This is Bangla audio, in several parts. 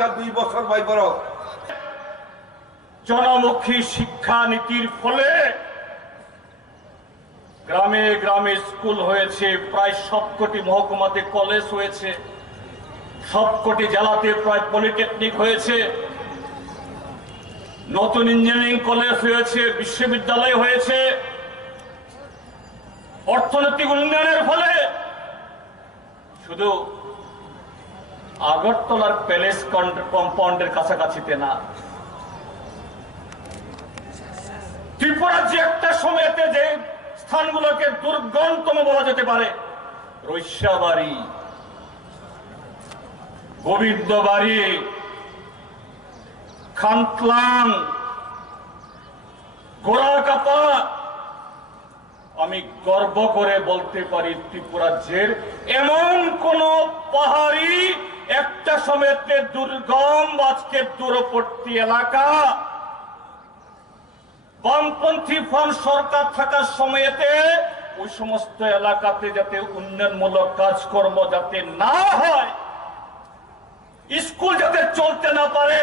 দরকার 2 বছর ভাই বড়। জনমুখী শিক্ষা নীতির ফলে গ্রামে গ্রামে স্কুল হয়েছে, প্রায় সবকটি মহকুমাতে কলেজ হয়েছে, সবকটি জেলাতে প্রায় পলিটেকনিক হয়েছে, নতুন ইঞ্জিনিয়ারিং কলেজ হয়েছে, বিশ্ববিদ্যালয় হয়েছে। অর্থনৈতিক উন্নয়নের ফলে শুধু আগরতলার প্যালেস কম্পাউন্ডের কাছাকাছিতে না, ত্রিপুরার যে একটা সময়তে যে স্থানগুলোকে দুর্গমতম বলা যেতে পারে, রৈস্যাবাড়ি, গোবিন্দবাড়ি, খানতলাং, গোড়াকাপা, আমি গর্ব করে বলতে পারি ত্রিপুরা রাজ্যের এমন কোন পাহাড়ি একটা সময়তে দুর্গম আজকে দূরবর্তী এলাকা বামপন্থী ফ্রন্ট সরকার থাকার সময়তে ওই সমস্ত এলাকাতে যাতে উন্নয়নমূলক কাজকর্ম যাতে না হয়, স্কুল যাতে চলতে না পারে,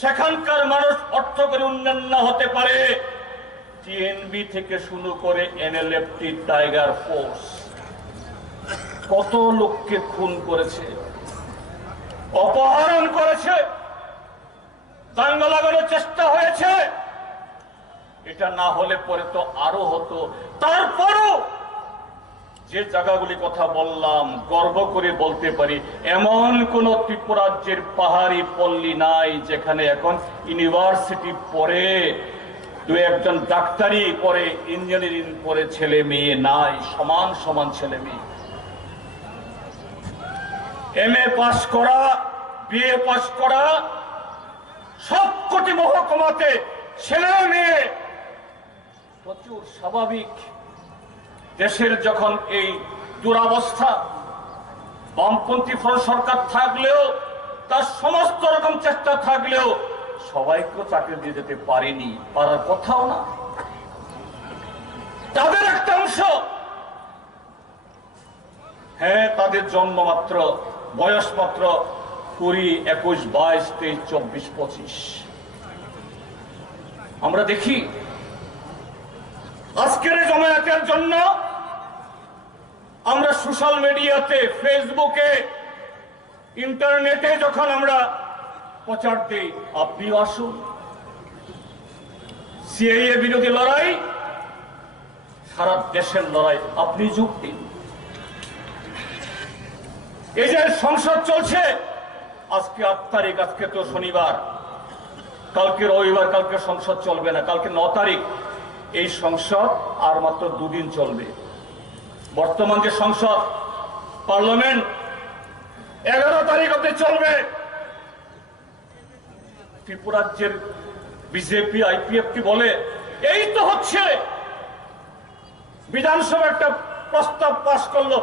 সেখানকার মানুষ অর্থ করে উন্নয়ন না হতে পারে, টিএনবি থেকে শুরু করে এনএলএফটি, টাইগার ফোর্স কত লোককে খুন করেছে, অপহরণ করেছে, দাঙ্গা লাগানোর চেষ্টা হয়েছে। এটা না হলে পরে তো আরো হতো। তারপরও যে জায়গাগুলি কথা বললাম, গর্ব করে বলতে পারি এমন কোন ত্রিপুরা রাজ্যের পাহাড়ি পল্লী নাই যেখানে এখন ইউনিভার্সিটি পড়ে, দু একজন ডাক্তারি পড়ে, ইঞ্জিনিয়ারিং পড়ে ছেলে মেয়ে নাই, সমান সমান ছেলে মেয়ে। এমএ পাস করা, বিএ পাস করা, সবকটি মহকুমাতে ছেলে মেয়ে প্রচুর স্বাভাবিক। দেশের যখন এই দুরবস্থা, বামপন্থী ফ্রন্ট সরকার থাকলেও, তার সমস্ত রকম চেষ্টা থাকলেও সবাইকে চাকরি দিয়ে যেতে পারেনি, পারার কথাও না। তাদের একটা অংশ, হ্যাঁ, তাদের জন্ম মাত্র, বয়স মাত্র 20, 21, 22, 23, 24, 25। আমরা দেখি আজকের জমায়েতের জন্য আমরা সোশ্যাল মিডিয়াতে, ফেসবুকে, ইন্টারনেটে যখন আমরা প্রচার দিই, আপনি আসুন, সিএএ বিরোধী লড়াই, সারা দেশের লড়াই, আপনি যোগ দিন। এই যে সংসদ চলছে, আজকে 8 তারিখ, আজকে তো শনিবার, কালকে রবিবার, কালকে সংসদ চলবে না, কালকে 9 তারিখ। এই সংসদ আর মাত্র 2 দিন চলবে। বর্তমান যে সংসদ, পার্লামেন্ট 11 তারিখ অব্দি চলবে। ত্রিপুরা রাজ্যের বিজেপি, আইপিএফ কি বলে, এই তো হচ্ছে বিধানসভা একটা প্রস্তাব পাস করলো,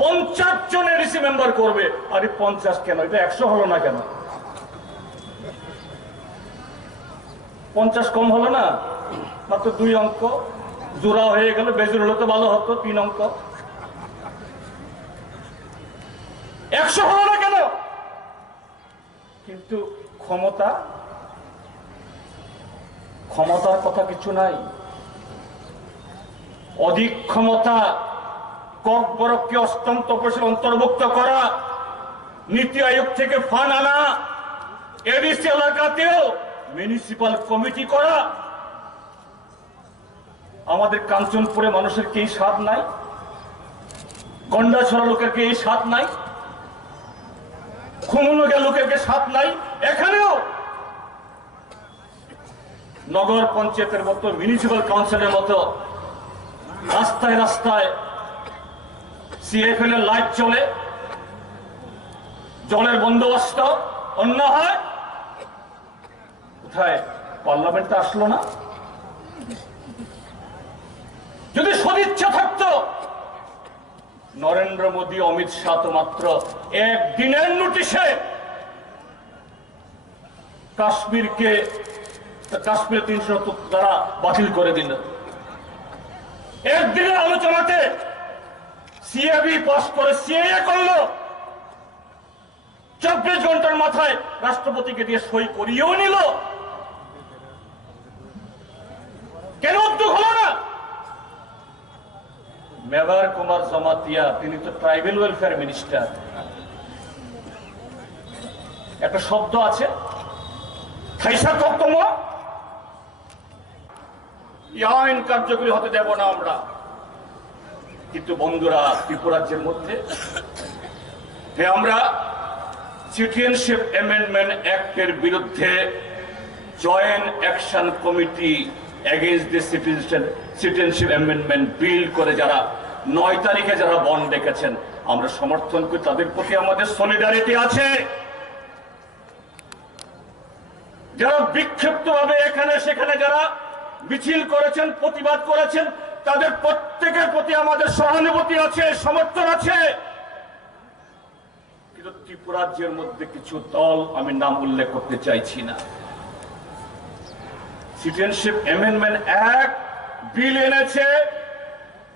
50 জনের এডিসি মেম্বার করবে। আরে 50 কেন, এটা 100 হলো না কেন? 50 কম হলো না? মাত্র 2 অঙ্ক জোড়া হয়ে গেল, বেজুর হলে তো ভালো হতো, 3 অঙ্ক। 100 হলো না কেন? কিন্তু ক্ষমতার কথা কিছু নাই। অধিক ক্ষমতা, ককবরককে অষ্টম তপশিল অন্তর্ভুক্ত করা, নীতি আয়োগ থেকে ফান্ড আনা, এডিসি এলাকাতেও মিউনিসিপাল কমিটি করা। আমাদের কাঞ্চনপুরে মানুষের কি স্বাদ নাই? গন্ডাছড়া লোকের কি এই স্বাদ নাই? খুমুনগা লোকের কি স্বাদ নাই? এখানেও নগর পঞ্চায়েতের মতো, মিউনিসিপাল কাউন্সিলের মতো রাস্তায় রাস্তায় সিএফএল এর লাইট চলে, জলের বন্দোবস্ত অন্য হয়। কোথায় পার্লামেন্টে আসলো না? যদি সদিচ্ছা থাকতো, নরেন্দ্র মোদী, অমিত শাহ তো মাত্র 1 দিনের নোটিশে কাশ্মীর 370 দ্বারা বাতিল করে দিল। 1 দিনের আলোচনাতে সিএবি পাস করে সিএএ করলো। 24 ঘন্টার মাথায় রাষ্ট্রপতিকে দিয়ে সই করিয়েও নিল। কেন উদ্যোগ হলো না? মেবার কুমার জমাতিয়া, তিনি তো ট্রাইবেল ওয়েলফেয়ার মিনিস্টার। একটা শব্দ আছে খাইসা কর্তম, আইন কার্যকরী হতে দেব না আমরা। কিন্তু বন্ধুরা, ত্রিপুরাজ্যের মধ্যে আমরা সিটিজেনশিপ অ্যামেন্ডমেন্ট অ্যাক্টের বিরুদ্ধে joint action committee against the citizenship amendment bill করে যারা 9 তারিখে যারা বন্ধ ডেকেছেন, আমরা সমর্থন করি। তাদের প্রতি আমাদের সলিডারিটি আছে। যারা বিক্ষিপ্ত ভাবে এখানে সেখানে যারা মিছিল করেছেন, প্রতিবাদ করেছেন, তাদের প্রত্যেকের প্রতি আমাদের সহানুভূতি আছে, সমর্থন আছে। কিন্তু ত্রিপুরাজ্যের মধ্যে কিছু দল, আমি নাম উল্লেখ করতে চাইছি না, সিটিজেনশিপ অ্যামেন্ডমেন্ট অ্যাক্ট বিল এনেছে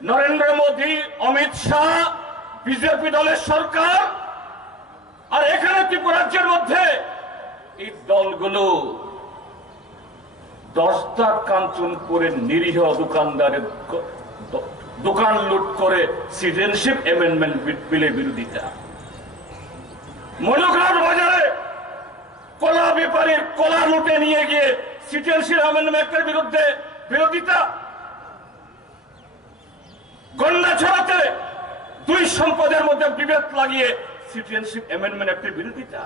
নরেন্দ্র মোদী, অমিত শাহ, বিজেপি দলের সরকার। আর এখানে ত্রিপুরাজ্যের মধ্যে এই দলগুলো 10টা কাঞ্চনপুরের নিরীহ দোকানদারের দোকান লুট করে সিটিজেনশিপ অ্যামেন্ডমেন্ট বিলের বিরোধিতা। মনোঘাট বাজারে কলা ব্যাপারীর কলা লুটে নিয়ে গিয়ে সিটিজেনশিপ অ্যামেন্ডমেন্ট অ্যাক্টের বিরুদ্ধে বিরোধিতা। গন্ডাছড়াতে 2 সম্পদের মধ্যে বিভেদ লাগিয়ে সিটিজেনশিপ অ্যামেন্ডমেন্ট অ্যাক্টের বিরোধিতা।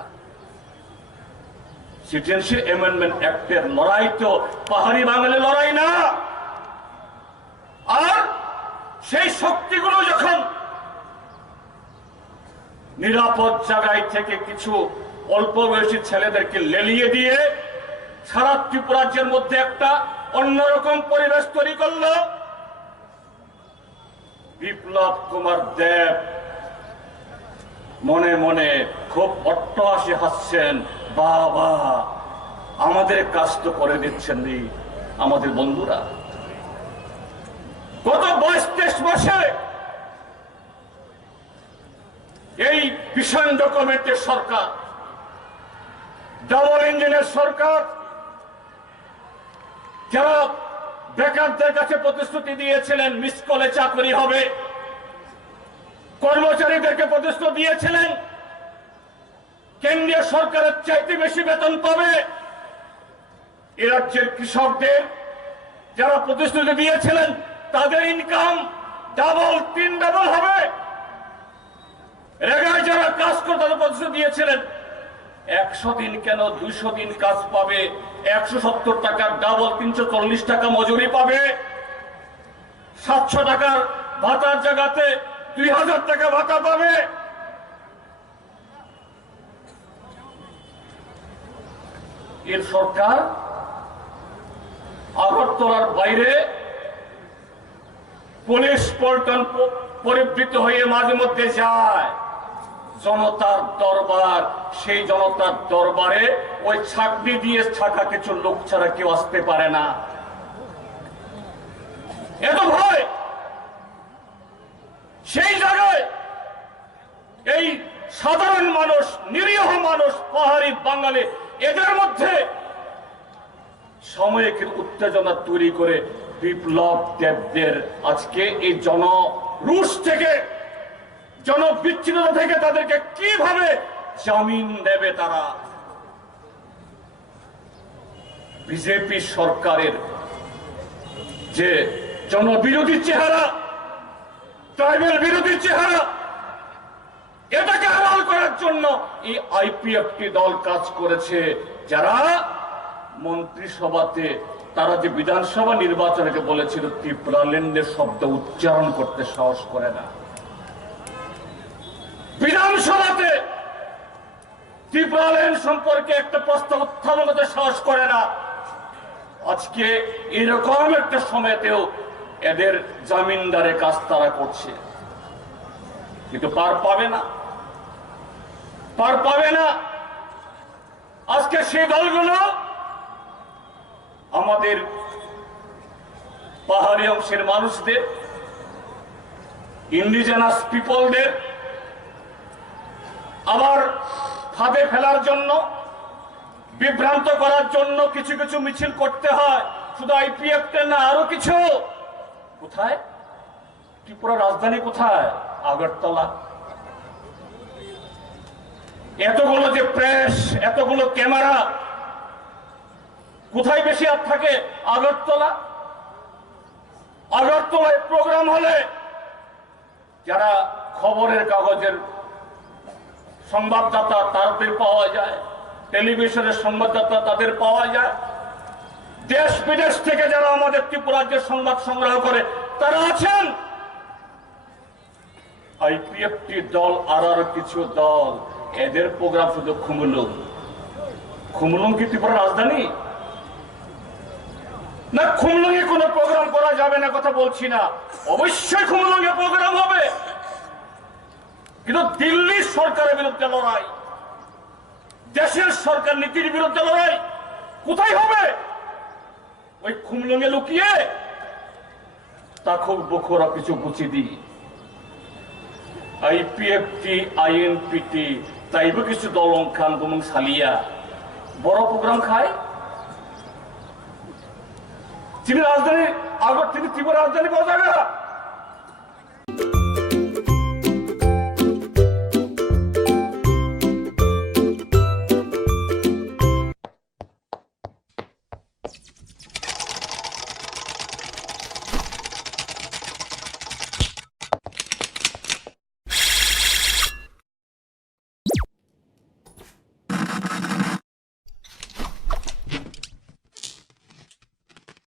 সিটিজেনশিপ অ্যামেন্ডমেন্ট অ্যাক্টের লড়াই তো পাহাড়ি বাঙালি লড়াই না। আর সেই শক্তিগুলো যখন নিরাপদ জায়গায় থেকে কিছু অল্প বয়সী ছেলেদেরকে লেলিয়ে দিয়ে সারা ত্রিপুরাজ্যের মধ্যে একটা অন্যরকম পরিবেশ তৈরি করল, বিপ্লব কুমার দেব মনে মনে খুব অট্টহাসি হাসছেন। বাবা, আমাদের কাজ তো করে দিচ্ছেন রে আমাদের বন্ধুরা। গত 22-23 মাসে এই ভীষণ ডকুমেন্টের সরকার, ডাবল ইঞ্জিনের সরকার, যারা বেকারদের কাছে প্রতিশ্রুতি দিয়েছিলেন মিস কলে চাকরি হবে, কর্মচারীদেরকে প্রতিশ্রুতি দিয়েছিলেন কেন্দ্রীয় সরকারের চাইতে বেশি বেতন পাবে, এ রাজ্যের কৃষকদের যারা প্রতিশ্রুতি দিয়েছিলেন তাদের ইনকাম ডাবল 3 ডাবল হবে, রেগায় যারা কাজ করে তাদের প্রতিশ্রুতি দিয়েছিলেন 100 দিন কেন 200 দিন কাজ পাবে, 170 টাকার ডাবল 340 টাকা মজুরি পাবে, 700 টাকার ভাতার জায়গাতে 2000 টাকা ভাতা পাবে। এর সরকার আগরতলার বাইরে পুলিশ পল্টন পরিবৃত হয়ে মাঝে মধ্যে যায়, জনতার দরবার, সেই জনতার দরবারে ওই ছাকনি দিয়ে ছাকা কিছু লোক ছাড়া কেউ আসতে পারে না। এত ভয় সেই জায়গায় এই সাধারণ মানুষ, নিরীহ মানুষ, পাহাড়ি বাঙালি, এদের মধ্যে সাময়িক উত্তেজনা তৈরি করে বিপ্লব দেবদের আজকে এই জনরুষ থেকে, জনবিচ্ছিন্নতা থেকে তাদেরকে কিভাবে জামিন দেবে তারা? বিজেপি সরকারের যে জনবিরোধী চেহারা, ট্রাইবেল বিরোধী চেহারা, এটাকে আড়াল করার জন্য এই আইপিএফটি দল কাজ করেছে, যারা মন্ত্রিসভাতে তারা যে বিধানসভা নির্বাচনকে বলেছিল ত্রিপুরাল্যান্ডের শব্দ উচ্চারণ করতে সাহস করে না, বিধানসভাতে ত্রিপুরাল্যান্ড সম্পর্কে একটা প্রস্তাব উত্থাপন করতে সাহস করে না। আজকে এরকম একটা সময়তেও এদের জামিনদারের কাজ তারা করছে, কিন্তু পার পাবে না, পার পাবে না। আজকে সেই দলগুলো আমাদের পাহাড়ি অংশের মানুষদের, ইন্ডিজেনাস পিপলদের, আবার ফাঁদে ফেলার জন্য, বিভ্রান্ত করার জন্য কিছু কিছু মিছিল করতে হয়। শুধু আইপিএফ না, আরো কিছু। কোথায়? ত্রিপুরা রাজধানী কোথায়? আগরতলা। এতগুলো যে প্রেস, এতগুলো ক্যামেরা, কোথায় বেশি আর থাকে? আগরতলা। আগরতলায় প্রোগ্রাম হলে যারা খবরের কাগজের সংবাদদাতা তাদের পাওয়া যায়, টেলিভিশনের সংবাদদাতা তাদের পাওয়া যায়, দেশ বিদেশ থেকে যারা আমাদের ত্রিপুরা রাজ্যের সংবাদ সংগ্রহ করে তারা আছেন। আইপিএফটি দল আর কিছু দল, এদের প্রোগ্রাম শুধু খুমুলুং। খুমুলুং কি ত্রিপুরা রাজধানী? না, খুমলুঙে কোনো প্রোগ্রাম করা যাবে না কথা বলছি না, অবশ্যই খুমলুঙে প্রোগ্রাম হবে, কিন্তু দিল্লির সরকারের বিরুদ্ধে লড়াই, দেশের সরকার নীতির বিরুদ্ধে লড়াই কোথায় হবে? ওই খুমলুঙে লুকিয়ে তা খুব বখরা কিছু বুঝি দিই। আইপিএফটি, আইএনপিটি, তাইবে কিছু দলং খান গুমং সালিয়া বড় প্রোগ্রাম খায়। তিনি রাজধানী, আগর তিনি ত্রিপুরা রাজধানী পাওয়া যাবে না।